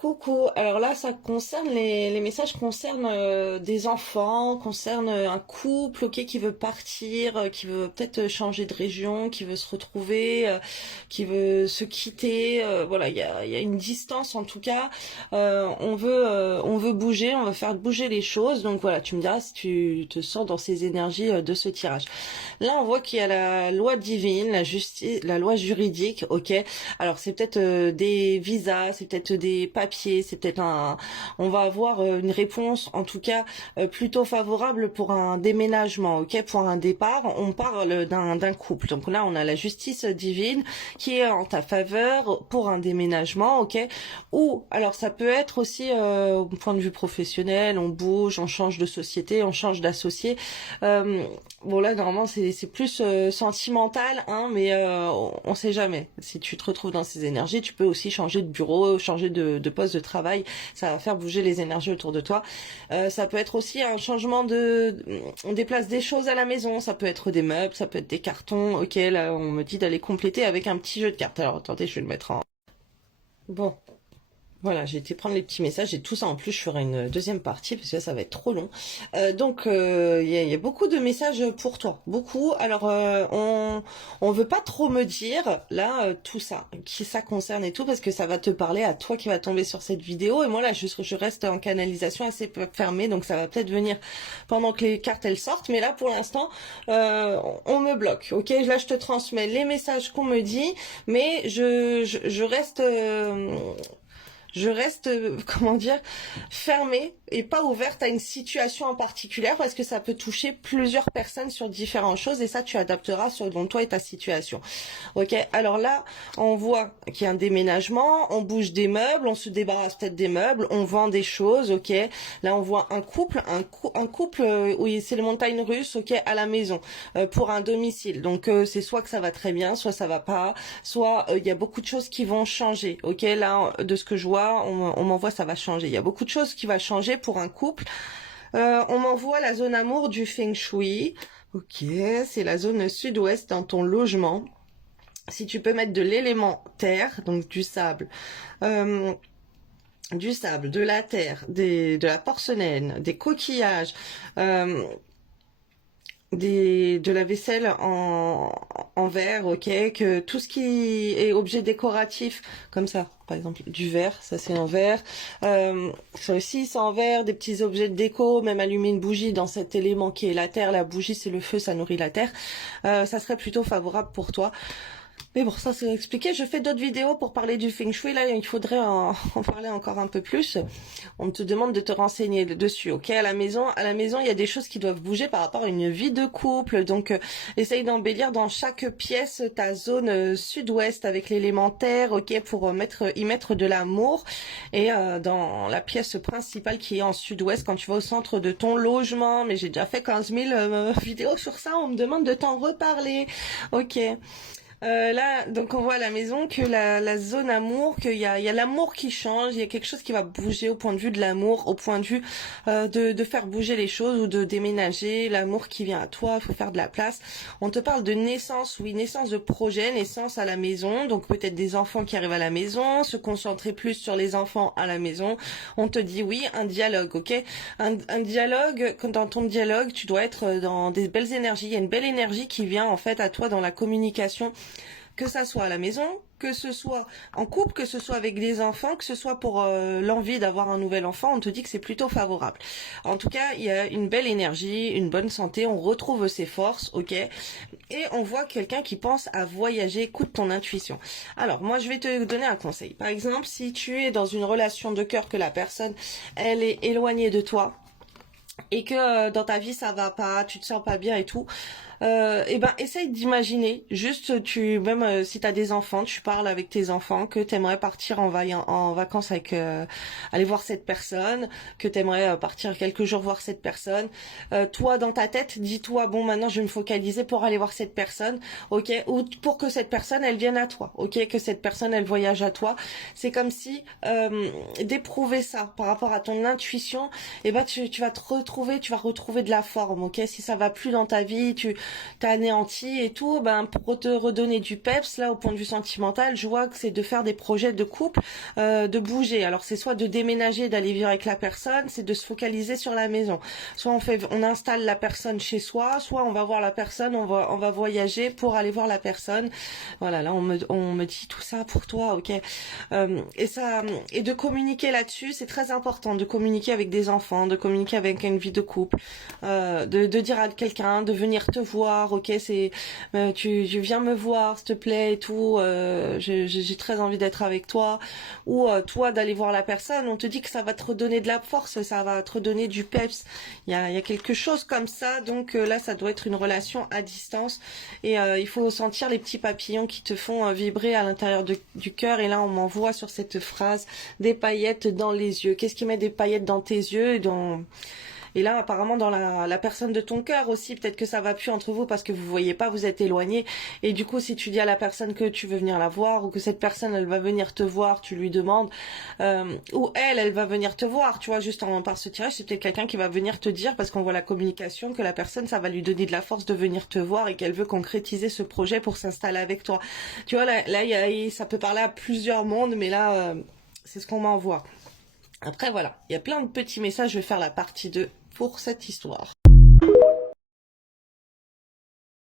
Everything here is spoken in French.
Coucou, alors là ça concerne les messages concernent des enfants, concernent un couple qui veut partir, qui veut peut-être changer de région, qui veut se retrouver, qui veut se quitter, voilà, il y a une distance en tout cas. On veut bouger, on veut faire bouger les choses, donc voilà, tu me diras si tu te sens dans ces énergies de ce tirage. Là on voit qu'il y a la loi divine, la justice, la loi juridique, ok. Alors c'est peut-être des visas, c'est peut-être des papiers, c'est peut-être on va avoir une réponse en tout cas plutôt favorable pour un déménagement, ok, pour un départ. On parle d'un couple, donc là on a la justice divine qui est en ta faveur pour un déménagement, ok. Ou alors ça peut être aussi au point de vue professionnel, on bouge, on change de société, on change d'associé. Bon là normalement c'est plus sentimental, hein, mais on sait jamais. Si tu te retrouves dans ces énergies, tu peux aussi changer de bureau, changer de poste de travail. Ça va faire bouger les énergies autour de toi. Ça peut être aussi un changement on déplace des choses à la maison. Ça peut être des meubles, ça peut être des cartons. Ok, là on me dit d'aller compléter avec un petit jeu de cartes. Alors attendez, je vais le mettre en. Bon. Voilà, j'ai été prendre les petits messages et tout ça. En plus, je ferai une deuxième partie parce que là, ça va être trop long. Donc, il y a beaucoup de messages pour toi, beaucoup. Alors, on veut pas trop me dire là tout ça, qui ça concerne et tout, parce que ça va te parler à toi qui va tomber sur cette vidéo. Et moi là, je reste en canalisation assez fermée, donc ça va peut-être venir pendant que les cartes elles sortent. Mais là, pour l'instant, on me bloque. Ok, là, je te transmets les messages qu'on me dit, mais je reste comment dire, fermée et pas ouverte à une situation en particulier parce que ça peut toucher plusieurs personnes sur différentes choses et ça tu adapteras selon toi et ta situation. Ok, alors là on voit qu'il y a un déménagement, on bouge des meubles, on se débarrasse peut-être des meubles, on vend des choses, ok. Là on voit un couple, un couple oui c'est les montagnes russes, ok, à la maison pour un domicile. Donc c'est soit que ça va très bien, soit ça va pas, soit il y a beaucoup de choses qui vont changer, ok. Là de ce que je vois on m'envoie ça va changer. Il y a beaucoup de choses qui vont changer pour un couple. On m'envoie la zone amour du Feng Shui. Ok, c'est la zone sud-ouest dans ton logement. Si tu peux mettre de l'élément terre, donc du sable, de la terre, de la porcelaine, des coquillages, de la vaisselle en verre, ok, que tout ce qui est objet décoratif, comme ça, par exemple, du verre, ça c'est en verre, ça aussi c'est en verre, des petits objets de déco, même allumer une bougie dans cet élément qui est la terre, la bougie c'est le feu, ça nourrit la terre, ça serait plutôt favorable pour toi. Mais bon, ça c'est expliqué. Je fais d'autres vidéos pour parler du Feng Shui. Là, il faudrait en parler encore un peu plus. On te demande de te renseigner dessus, ok? À la maison, il y a des choses qui doivent bouger par rapport à une vie de couple. Donc, essaye d'embellir dans chaque pièce ta zone sud-ouest avec l'élémentaire, ok? Pour y mettre de l'amour. Et dans la pièce principale qui est en sud-ouest, quand tu vas au centre de ton logement. Mais j'ai déjà fait 15 000 vidéos sur ça. On me demande de t'en reparler, ok? Là, donc on voit à la maison que la zone amour, qu'il y a l'amour qui change, il y a quelque chose qui va bouger au point de vue de l'amour, au point de vue de faire bouger les choses ou de déménager, l'amour qui vient à toi, il faut faire de la place. On te parle de naissance, oui, naissance de projet, naissance à la maison, donc peut-être des enfants qui arrivent à la maison, se concentrer plus sur les enfants à la maison. On te dit oui, un dialogue, ok, un dialogue, dans ton dialogue, tu dois être dans des belles énergies, il y a une belle énergie qui vient en fait à toi dans la communication, que ça soit à la maison, que ce soit en couple, que ce soit avec des enfants, que ce soit pour l'envie d'avoir un nouvel enfant, on te dit que c'est plutôt favorable. En tout cas, il y a une belle énergie, une bonne santé, on retrouve ses forces, ok. Et on voit quelqu'un qui pense à voyager, écoute ton intuition. Alors, moi, je vais te donner un conseil. Par exemple, si tu es dans une relation de cœur, que la personne, elle est éloignée de toi, et que dans ta vie ça va pas, tu te sens pas bien et tout, et ben essaye d'imaginer juste même si t'as des enfants, tu parles avec tes enfants que t'aimerais partir en vacances avec aller voir cette personne, que t'aimerais partir quelques jours voir cette personne. Toi dans ta tête, dis-toi bon maintenant je vais me focaliser pour aller voir cette personne, ok, ou pour que cette personne elle vienne à toi, ok, que cette personne elle voyage à toi. C'est comme si d'éprouver ça par rapport à ton intuition, et ben tu vas te retrouver, tu vas retrouver de la forme, ok. Si ça va plus dans ta vie, t'as anéanti et tout, ben pour te redonner du peps, là au point de vue sentimental, je vois que c'est de faire des projets de couple, de bouger. Alors c'est soit de déménager, d'aller vivre avec la personne, c'est de se focaliser sur la maison. Soit on installe la personne chez soi, soit on va voir la personne, on va voyager pour aller voir la personne. Voilà, là on me dit tout ça pour toi, ok. Et de communiquer là-dessus, c'est très important de communiquer avec des enfants, de communiquer avec une vie de couple, de dire à quelqu'un de venir te voir, ok, tu viens me voir s'il te plaît et tout, j'ai très envie d'être avec toi, ou toi d'aller voir la personne, on te dit que ça va te redonner de la force, ça va te redonner du peps, il y a quelque chose comme ça, donc là ça doit être une relation à distance, et il faut sentir les petits papillons qui te font vibrer à l'intérieur du cœur, et là on m'envoie sur cette phrase des paillettes dans les yeux. Qu'est-ce qui met des paillettes dans tes yeux et là, apparemment, dans la personne de ton cœur aussi, peut-être que ça va plus entre vous parce que vous voyez pas, vous êtes éloignés. Et du coup, si tu dis à la personne que tu veux venir la voir ou que cette personne, elle va venir te voir, tu lui demandes, ou elle va venir te voir, tu vois, juste par ce tirage, c'est peut-être quelqu'un qui va venir te dire, parce qu'on voit la communication, que la personne, ça va lui donner de la force de venir te voir et qu'elle veut concrétiser ce projet pour s'installer avec toi. Tu vois, ça peut parler à plusieurs mondes, mais là, c'est ce qu'on m'envoie. Après, voilà, il y a plein de petits messages, je vais faire la partie 2 pour cette histoire.